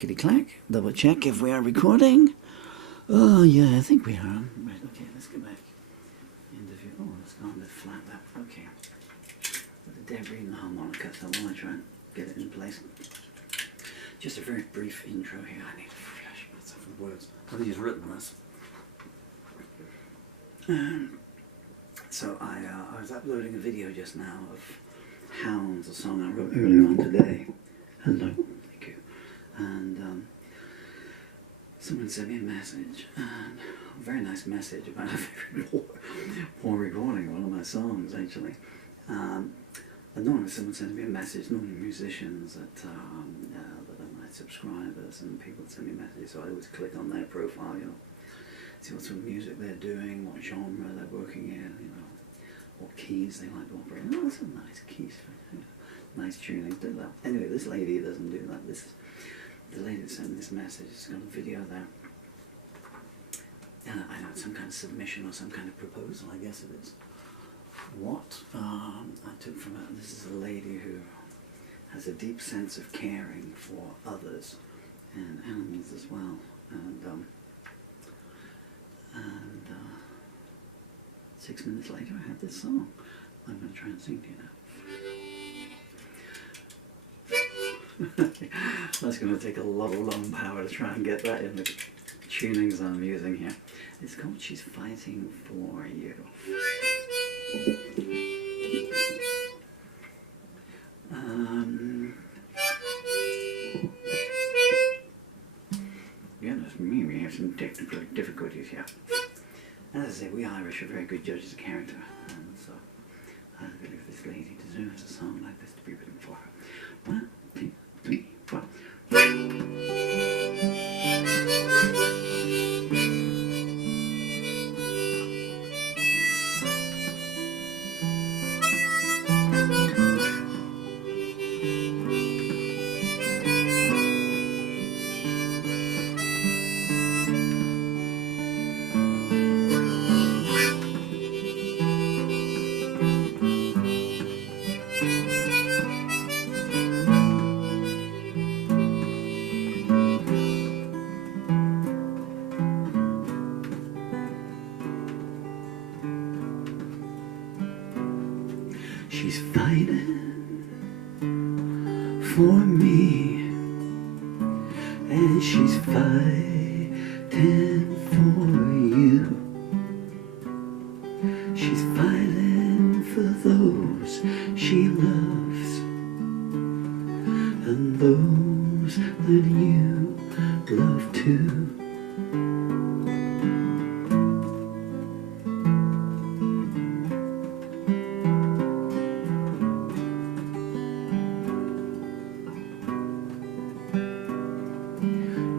Clickety clack, double check if we are recording. Oh yeah, I think we are. Right, okay, let's go back. Interview. Oh, it's gone a bit flat there. Okay. With the debris and the harmonica, so I want to try and get it in place. Just a very brief intro here. I need to flash myself with words. I've just written this. So I was uploading a video just now of Hounds, a song I wrote earlier on today. Hello. And someone sent me a message, and a very nice message about a very poor recording of one of my songs, actually. And normally someone sends me a message, normally musicians that are my subscribers, and people send me messages, so I always click on their profile, you know, see what sort of music they're doing, what genre they're working in, you know, what keys they like to operate. Oh, that's a nice keys, nice tuning, do that. Anyway, this lady doesn't do that. The lady that sent this message has got a video there. I know it's some kind of submission or some kind of proposal, I guess it is. What I took from it, this is a lady who has a deep sense of caring for others and animals as well. And 6 minutes later I had this song. I'm going to try and sing to you now. That's going to take a lot of lung power to try and get that in the tunings I'm using here. It's called She's Fighting For You. Yeah, that's me. We have some technical difficulties here. As I say, we Irish are very good judges of character, and so I believe this lady deserves a song like this to be written for her. 1, 2, 3, 4. She's fighting for me, and she's fighting for you. She's fighting for those she loves, and those that you love too.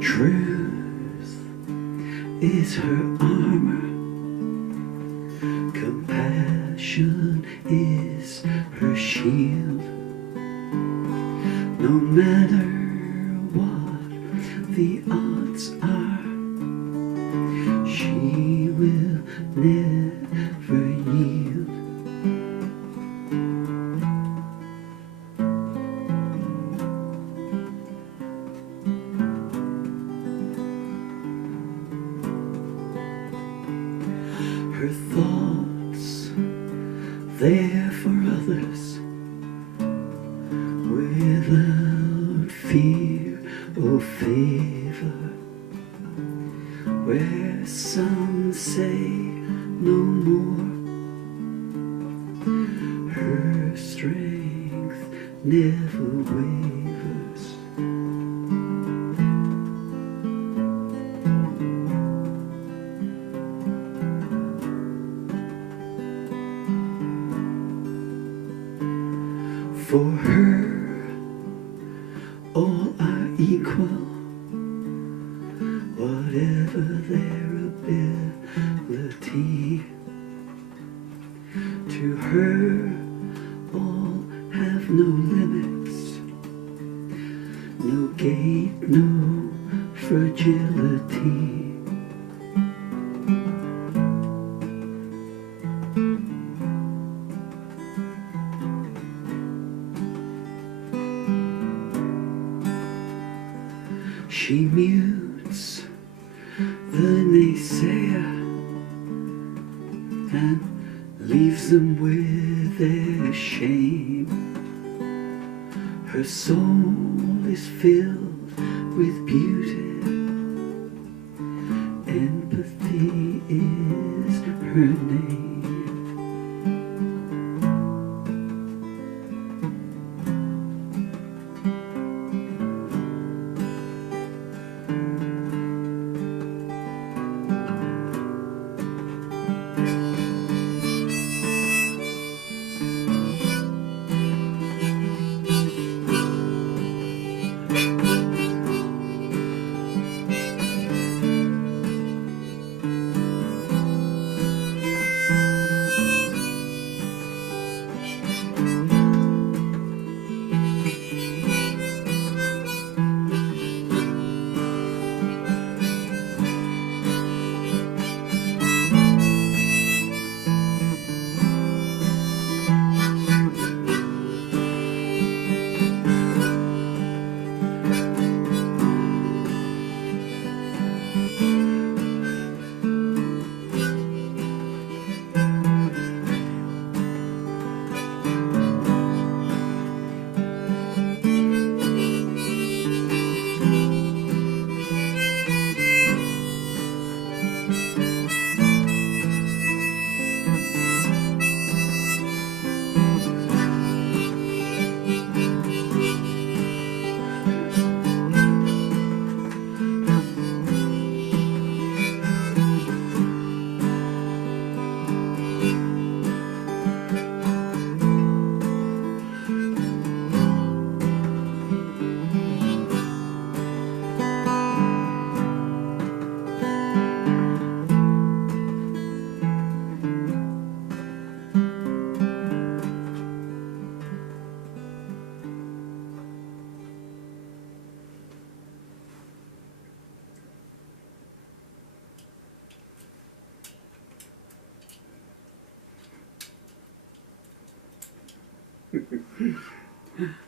Truth is her armour, compassion is her shield. No matter what the odds are, she will never yield. Her thoughts, there for others, without fear or favour. Where some say no more, her strength never wavers. For her, all are equal, whatever their ability. To her, all have no limits, no gate, no fragility. She mutes the naysayer and leaves them with their shame. Her soul is filled with beauty. Empathy is her name.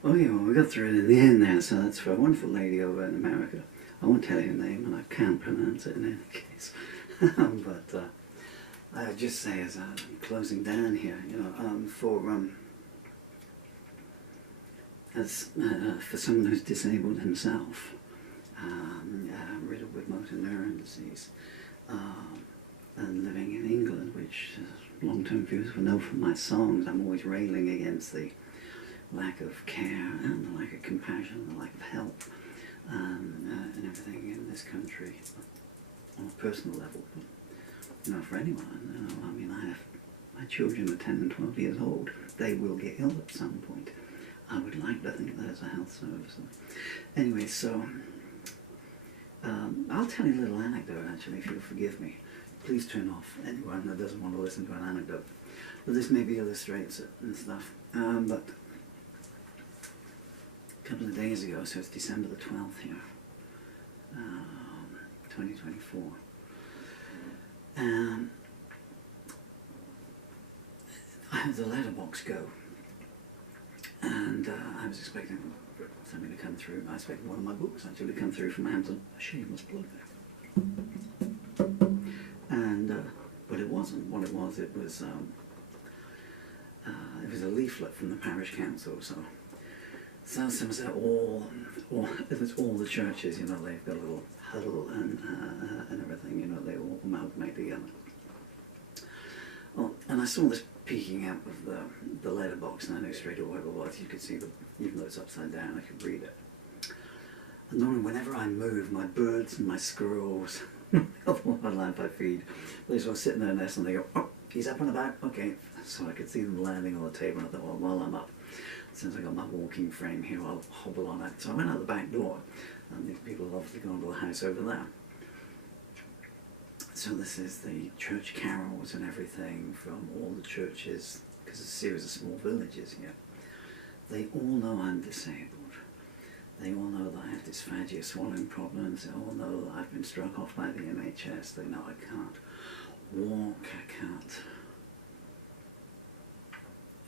Oh yeah, well, we got through it in the end there, so that's for a wonderful lady over in America. I won't tell you her name, and I can't pronounce it in any case. But I would just say, as I'm closing down here, you know, for someone who's disabled himself, riddled with motor neuron disease, and living in England, which long-term viewers will know from my songs, I'm always railing against the lack of care and the lack of compassion, the lack of help, and everything in this country on a personal level. But, you know, for anyone, you know, I mean, my children are 10 and 12 years old. They will get ill at some point. I would like to think there's a health service. Anyway, so I'll tell you a little anecdote, actually, if you'll forgive me. Please turn off anyone that doesn't want to listen to an anecdote. But this maybe illustrates it and stuff. But a couple of days ago, so it's December the 12th here, 2024. I had the letterbox go, and I was expecting something to come through. I expected one of my books actually to come through from Amazon. A shameless plug there. And but it wasn't. What it was a leaflet from the parish council. So it's all the churches, you know, they've got a little huddle and everything, you know, they all amalgamate together. Oh, and I saw this peeking out of the letterbox, and I knew straight away what it was. You could see even though it's upside down, I could read it. And normally, whenever I move, my birds and my squirrels, all the wildlife I feed, they sort of sit in their nest and they go, oh, he's up and about, okay. So I could see them landing on the table, and I thought, well, while I'm up, since I got my walking frame here, I'll hobble on out. So I went out the back door, and these people have obviously gone to the house over there. So this is the church carols and everything from all the churches, because it's a series of small villages here. They all know I'm disabled. They all know that I have dysphagia, swallowing problems. They all know that I've been struck off by the NHS. They know I can't walk, I can't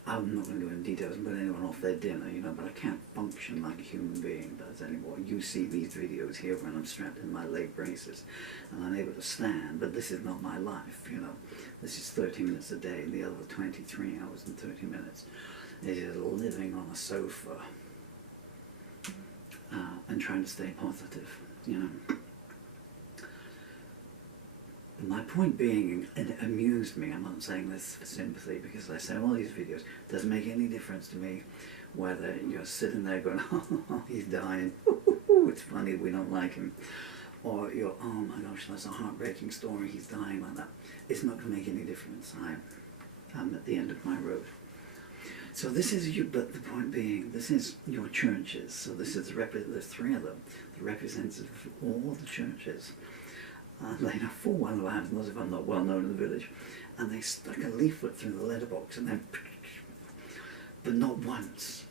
I'm not going to go into details and put anyone off their dinner, you know, but I can't function like a human being does anymore. You see these videos here when I'm strapped in my leg braces and I'm able to stand, but this is not my life, you know. This is 30 minutes a day, and the other 23 hours and 30 minutes is just living on a sofa and trying to stay positive, you know. My point being, and it amused me, I'm not saying this for sympathy, because I say all these videos, it doesn't make any difference to me whether you're sitting there going, oh, he's dying, it's funny, we don't like him, or you're, oh my gosh, that's a heartbreaking story, he's dying like that. It's not going to make any difference. I'm at the end of my road. So this is you, but the point being, this is your churches. So this is there's 3 of them, the representatives of all the churches. And they know full well who I am, as if I'm not well known in the village. And they stuck a leaflet through the letterbox, and then, but not once.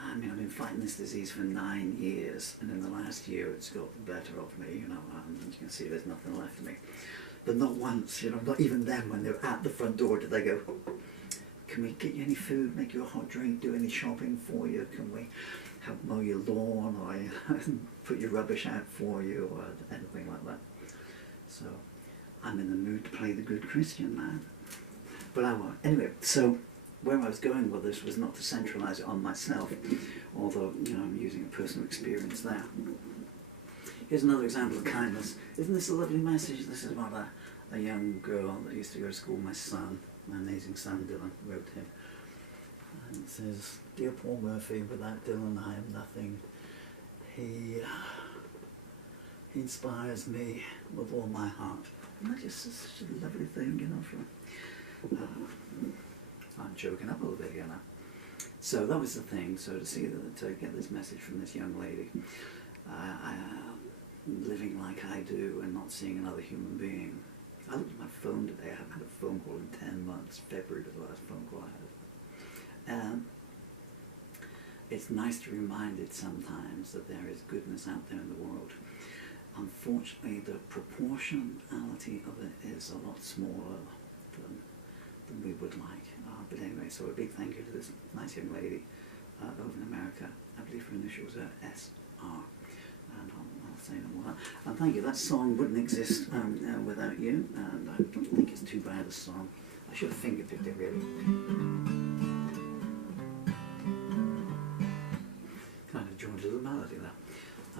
I mean, I've been fighting this disease for 9 years, and in the last year it's got the better of me, you know, and you can see there's nothing left of me. But not once, you know, not even then when they're at the front door did they go, can we get you any food, make you a hot drink, do any shopping for you, can we help mow your lawn, or put your rubbish out for you, or anything like that. So I'm in the mood to play the good Christian man, but I won't. Anyway, so where I was going with this was not to centralise it on myself, although, you know, I'm using a personal experience there. Here's another example of kindness. Isn't this a lovely message? This is about a young girl that used to go to school, my son, my amazing son Dylan, wrote him. And it says, "Dear Paul Murphy, without Dylan I am nothing. He inspires me with all my heart." And that is such a lovely thing, you know, for, I'm joking up a little bit here now. So that was the thing, so to see that, to get this message from this young lady, living like I do and not seeing another human being. I looked at my phone today, I haven't had a phone call in 10 months, February was the last phone call I had. It's nice to be reminded sometimes that there is goodness out there in the world. Unfortunately, the proportionality of it is a lot smaller than we would like. But anyway, so a big thank you to this nice young lady over in America. I believe her initials are SR. And I'll say no more. And thank you. That song wouldn't exist without you, and I don't think it's too bad a song. I should have fingerpicked it really. Kind of joined a little melody there.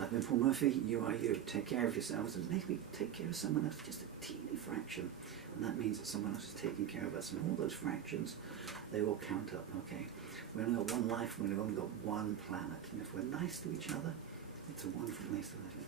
I've been Paul Murphy, you are you. Take care of yourselves and maybe take care of someone else, just a teeny fraction. And that means that someone else is taking care of us. And all those fractions, they all count up, okay? We've only got one life, we've only got one planet. And if we're nice to each other, it's a wonderful place to live.